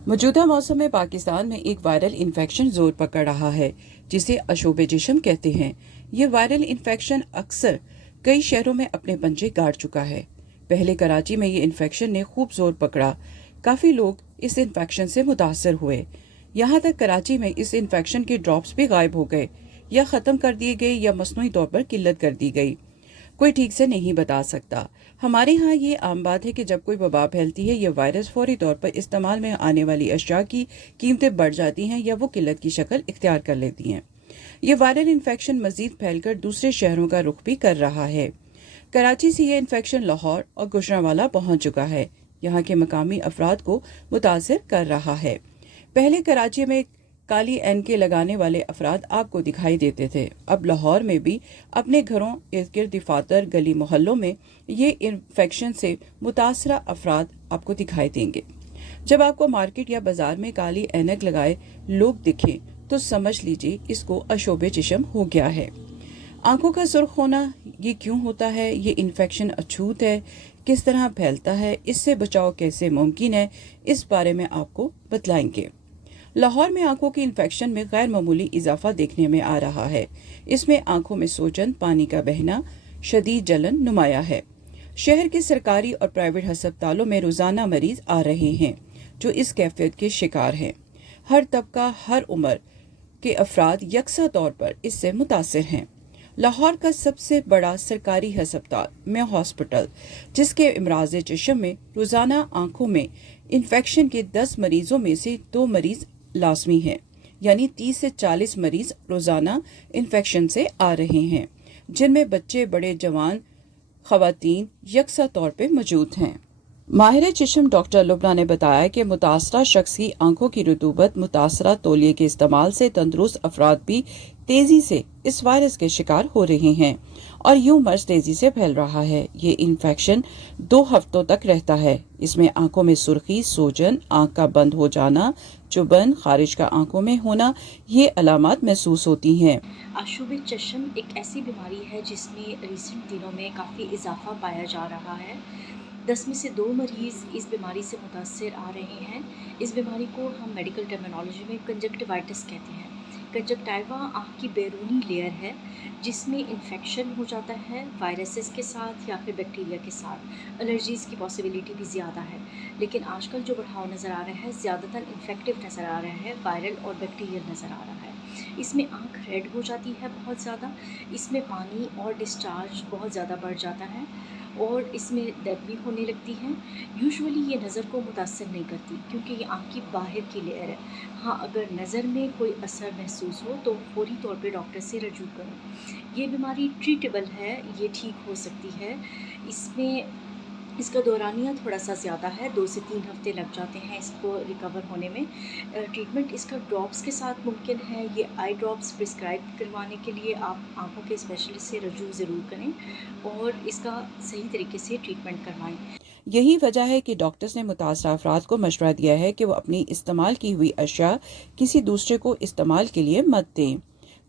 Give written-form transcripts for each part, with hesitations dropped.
मौजूदा मौसम में पाकिस्तान में एक वायरल इन्फेक्शन जोर पकड़ रहा है जिसे अशोब जिस्म कहते हैं। ये वायरल इन्फेक्शन अक्सर कई शहरों में अपने पंजे गाड़ चुका है। पहले कराची में ये इन्फेक्शन ने खूब जोर पकड़ा। काफी लोग इस इन्फेक्शन से मुतासर हुए। यहाँ तक कराची में इस इन्फेक्शन के ड्रॉप्स भी गायब हो गए या खत्म कर दिए गए या मसनूई तौर पर किल्लत कर दी गई। कोई ठीक से नहीं बता सकता। हमारे यहाँ ये आम बात है कि जब कोई वबा फैलती है या वायरस फौरी तौर पर इस्तेमाल में आने वाली अशिया की कीमतें बढ़ जाती हैं या वो किल्लत की शक्ल इख्तियार कर लेती हैं। ये वायरल इन्फेक्शन मजीद फैलकर दूसरे शहरों का रुख भी कर रहा है। कराची से ये इन्फेक्शन लाहौर और गुजरांवाला पहुंच चुका है। यहाँ के मकामी अफराद को मुतासिर कर रहा है। पहले कराची में काली एनके लगाने वाले अफराद आपको दिखाई देते थे। अब लाहौर में भी अपने घरों इर्द-गिर्द दफातर गली मोहल्लों में ये इन्फेक्शन से मुतासरा अफराद आपको दिखाई देंगे। जब आपको मार्केट या बाजार में काली ऐनक लगाए लोग दिखें तो समझ लीजिए इसको अशोब जिस्म हो गया है। आंखों का सुर्ख होना ये क्यों होता है? ये इन्फेक्शन अछूत है? किस तरह फैलता है? इससे बचाव कैसे मुमकिन है? इस बारे में आपको बतलाएंगे। लाहौर में आंखों की इन्फेक्शन में गैर मामूली इजाफा देखने में आ रहा है। इसमें आंखों में सोजन, पानी का बहना, शदीद जलन नुमाया है। शहर के सरकारी और प्राइवेट अस्पतालों में रोजाना मरीज आ रहे हैं जो इस कैफियत के शिकार हैं। हर तबका, हर उम्र के अफराद यकसा तौर पर इससे मुतासिर हैं। लाहौर का सबसे बड़ा सरकारी अस्पताल में हॉस्पिटल, जिसके इमराज जिस्म में रोजाना आंखों में इन्फेक्शन के 10 मरीजों में से 2 मरीज लाजमी हैं, यानी 30 से 40 मरीज रोजाना इन्फेक्शन से आ रहे हैं, जिनमें बच्चे, बड़े, जवान, खवातीन यकसा तौर पे मौजूद हैं। माहिर जिस्म डॉक्टर लुबना ने बताया कि मुतासरा शख्स की आंखों की रतूबत, मुतासरा तौलिए के इस्तेमाल से तंदुरुस्त अफराद भी तेजी से इस वायरस के शिकार हो रहे हैं और यूं मर्ज तेजी से फैल रहा है। ये इन्फेक्शन 2 हफ्तों तक रहता है। इसमें आंखों में सुर्खी, सोजन, आंख का बंद हो जाना, चुभन, खारिज का आंखों में होना, ये अलामत महसूस होती हैं। अशोब जिस्म एक ऐसी बीमारी है जिसमें रिसेंट दिनों में काफ़ी इजाफा पाया जा रहा है। 10 में से 2 मरीज़ इस बीमारी से मुतासर आ रहे हैं। इस बीमारी को हम मेडिकल टर्मिनोलॉजी में कंजक्टिवाइटिस कहते हैं। कंजक्टिवा आँख की बैरूनी लेयर है जिसमें इन्फेक्शन हो जाता है वायरसेस के साथ या फिर बैक्टीरिया के साथ। एलर्जीज़ की पॉसिबिलिटी भी ज़्यादा है, लेकिन आजकल जो बढ़ाव नज़र आ रहा है ज़्यादातर इन्फेक्टिव नज़र आ रहा है, वायरल और बैक्टीरियल नज़र आ रहा है। इसमें आँख रेड हो जाती है बहुत ज़्यादा, इसमें पानी और डिस्चार्ज बहुत ज़्यादा बढ़ जाता है और इसमें दर्द भी होने लगती है। यूजुअली ये नज़र को मुतासर नहीं करती क्योंकि ये आँख की बाहर की लेयर है। हाँ, अगर नज़र में कोई असर महसूस हो तो फौरी तौर पे डॉक्टर से रजू करो। ये बीमारी ट्रीटेबल है, ये ठीक हो सकती है। इसका दौरानिया थोड़ा सा ज़्यादा है, 2 से 3 हफ्ते लग जाते हैं इसको रिकवर होने में। ट्रीटमेंट इसका ड्रॉप्स के साथ मुमकिन है। ये आई ड्रॉप्स प्रिस्क्राइब करवाने के लिए आप आंखों के स्पेशलिस्ट से रजू ज़रूर करें और इसका सही तरीके से ट्रीटमेंट करवाएं। यही वजह है कि डॉक्टर्स ने मुतासरा अफराद को मशवरा दिया है कि वो अपनी इस्तेमाल की हुई अशिया किसी दूसरे को इस्तेमाल के लिए मत दें।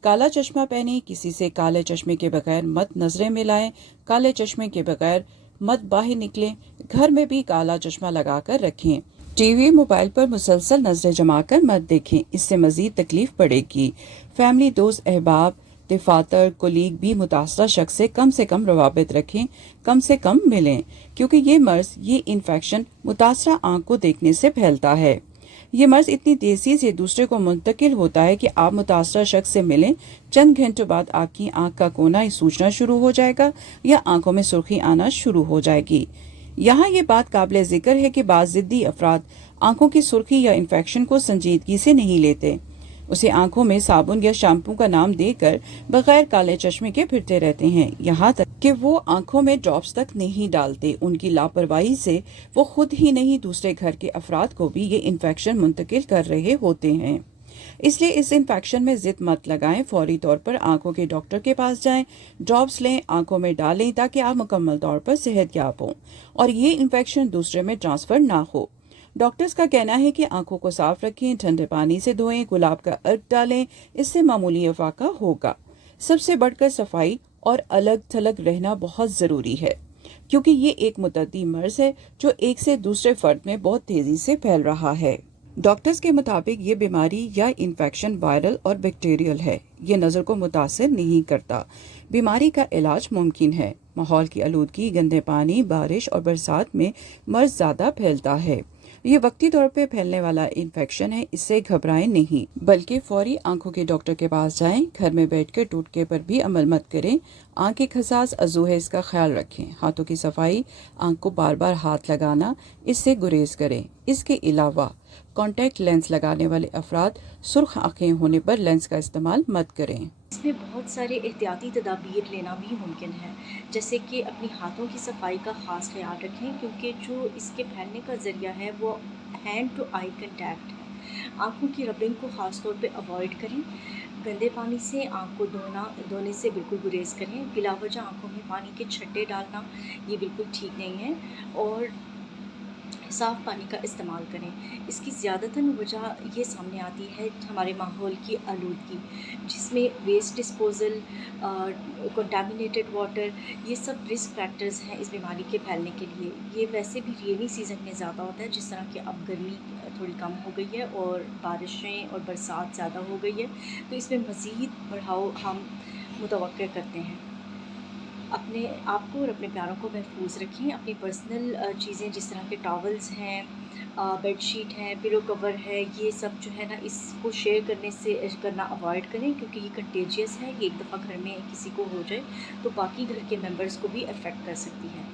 काला चश्मा पहने, किसी से काले चश्मे के बगैर मत नजरें मिलाएं, काले चश्मे के बगैर मत बाहर निकलें, घर में भी काला चश्मा लगाकर रखें। टीवी, मोबाइल पर मुसलसल नजरें जमाकर मत देखें, इससे मजीद तकलीफ पड़ेगी। फैमिली, दोस्त, अहबाब, दफातर, कोलीग भी मुतासरा शख्स से कम रवाबित रखें, कम से कम मिलें, क्योंकि ये मर्ज, ये इन्फेक्शन मुतासरा आंख को देखने से फैलता है। ये मर्ज इतनी तेजी से दूसरे को मुंतकिल होता है कि आप मुतासरा शख्स से मिलें, चंद घंटों बाद आपकी आंख का कोना सूजना शुरू हो जाएगा या आंखों में सुर्खी आना शुरू हो जाएगी। यहाँ ये बात काबिल जिक्र है कि बाज़ ज़िद्दी अफराद आंखों की सुर्खी या इन्फेक्शन को संजीदगी से नहीं लेते। उसे आंखों में साबुन या शैम्पू का नाम देकर बगैर काले चश्मे के फिरते रहते हैं, यहाँ तक कि वो आंखों में ड्रॉप्स तक नहीं डालते। उनकी लापरवाही से वो खुद ही नहीं, दूसरे घर के अफराद को भी ये इन्फेक्शन मुंतकिल कर रहे होते हैं। इसलिए इस इन्फेक्शन में जिद मत लगाएं, फौरी तौर पर आंखों के डॉक्टर के पास जाएं, ड्रॉप्स लें, आंखों में डालें ताकि आप मुकम्मल तौर पर सेहतयाब हों और ये इन्फेक्शन दूसरे में ट्रांसफर ना हो। डॉक्टर्स का कहना है कि आंखों को साफ रखें, ठंडे पानी से धोएं, गुलाब का अर्क डालें, इससे मामूली इफाका होगा। सबसे बढ़कर सफाई और अलग थलग रहना बहुत जरूरी है, क्योंकि ये एक मुतद्दी मर्ज है जो एक से दूसरे फर्द में बहुत तेजी से फैल रहा है। ڈاکٹرز کے مطابق یہ بیماری یا انفیکشن وائرل اور بیکٹیریل ہے۔ یہ نظر کو متاثر نہیں کرتا۔ بیماری کا علاج ممکن ہے۔ ماحول کی آلودگی، گندے پانی، بارش اور برسات میں مرض زیادہ پھیلتا ہے۔ یہ وقتی طور پہ پھیلنے والا انفیکشن ہے، اس سے گھبرائیں نہیں، بلکہ فوری آنکھوں کے ڈاکٹر کے پاس جائیں۔ گھر میں بیٹھ کر ٹوٹکے پر بھی عمل مت کریں۔ آنکھ کے حساس عضو ہے، اس کا خیال رکھیں۔ ہاتھوں کی صفائی، آنکھ کو بار بار ہاتھ لگانا، اس سے گریز کریں۔ اس کے علاوہ کانٹیکٹ لینس لگانے والے افراد سرخ آنکھیں ہونے پر لینس کا استعمال مت کریں۔ اس میں بہت سارے احتیاطی تدابیر لینا بھی ممکن ہے، جیسے کہ اپنی ہاتھوں کی صفائی کا خاص خیال رکھیں، کیونکہ جو اس کے پھیلنے کا ذریعہ ہے وہ ہینڈ ٹو آئی کنٹیکٹ ہے۔ آنکھوں کی ربنگ کو خاص طور پہ اوائڈ کریں۔ گندے پانی سے آنکھ کو دھونے سے بالکل گریز کریں۔ بلا وجہ آنکھوں میں پانی کے چھٹے ڈالنا یہ بالکل ٹھیک نہیں ہے، اور صاف پانی کا استعمال کریں۔ اس کی زیادہ تر وجہ یہ سامنے آتی ہے ہمارے ماحول کی آلودگی، جس میں ویسٹ ڈسپوزل، کنٹامینیٹڈ واٹر، یہ سب رسک فیکٹرز ہیں اس بیماری کے پھیلنے کے لیے۔ یہ ویسے بھی رینی سیزن میں زیادہ ہوتا ہے، جس طرح کہ اب گرمی تھوڑی کم ہو گئی ہے اور بارشیں اور برسات زیادہ ہو گئی ہے، تو اس میں مزید بڑھاؤ ہم متوقع کرتے ہیں۔ اپنے آپ کو اور اپنے پیاروں کو محفوظ رکھیں۔ اپنی پرسنل چیزیں جس طرح کے ٹاولز ہیں، بیڈ شیٹ ہیں، پیلو کور ہے، یہ سب جو ہے نا، اس کو شیئر کرنا اوائڈ کریں، کیونکہ یہ کنٹیجیس ہے۔ یہ ایک دفعہ گھر میں کسی کو ہو جائے تو باقی گھر کے ممبرز کو بھی افیکٹ کر سکتی ہے۔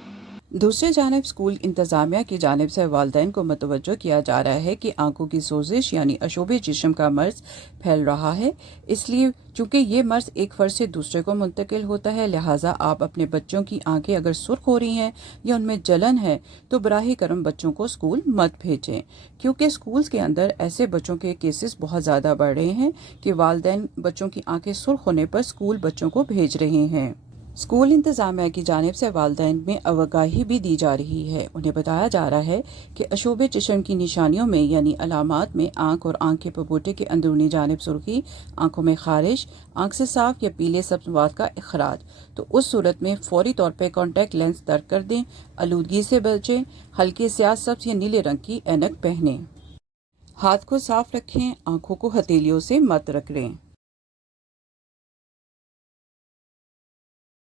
دوسری جانب اسکول انتظامیہ کی جانب سے والدین کو متوجہ کیا جا رہا ہے کہ آنکھوں کی سوزش یعنی آشوب جسم کا مرض پھیل رہا ہے۔ اس لیے چونکہ یہ مرض ایک فرد سے دوسرے کو منتقل ہوتا ہے، لہٰذا آپ اپنے بچوں کی آنکھیں اگر سرخ ہو رہی ہیں یا ان میں جلن ہے تو براہ کرم بچوں کو اسکول مت بھیجیں، کیونکہ اسکولز کے اندر ایسے بچوں کے کیسز بہت زیادہ بڑھ رہے ہیں کہ والدین بچوں کی آنکھیں سرخ ہونے پر اسکول بچوں کو بھیج رہے ہیں۔ اسکول انتظامیہ کی جانب سے والدین میں آگاہی بھی دی جا رہی ہے۔ انہیں بتایا جا رہا ہے کہ آشوب جسم کی نشانیوں میں یعنی علامات میں آنکھ اور آنکھ کے پپوٹے کے اندرونی جانب سرخی، آنکھوں میں خارش، آنکھ سے صاف یا پیلے سبز مواد کا اخراج، تو اس صورت میں فوری طور پہ کانٹیکٹ لینس ترک کر دیں، آلودگی سے بچیں، ہلکے سیاہ، سبز یا نیلے رنگ کی اینک پہنیں، ہاتھ کو صاف رکھیں، آنکھوں کو ہتھیلیوں سے مت رگڑیں۔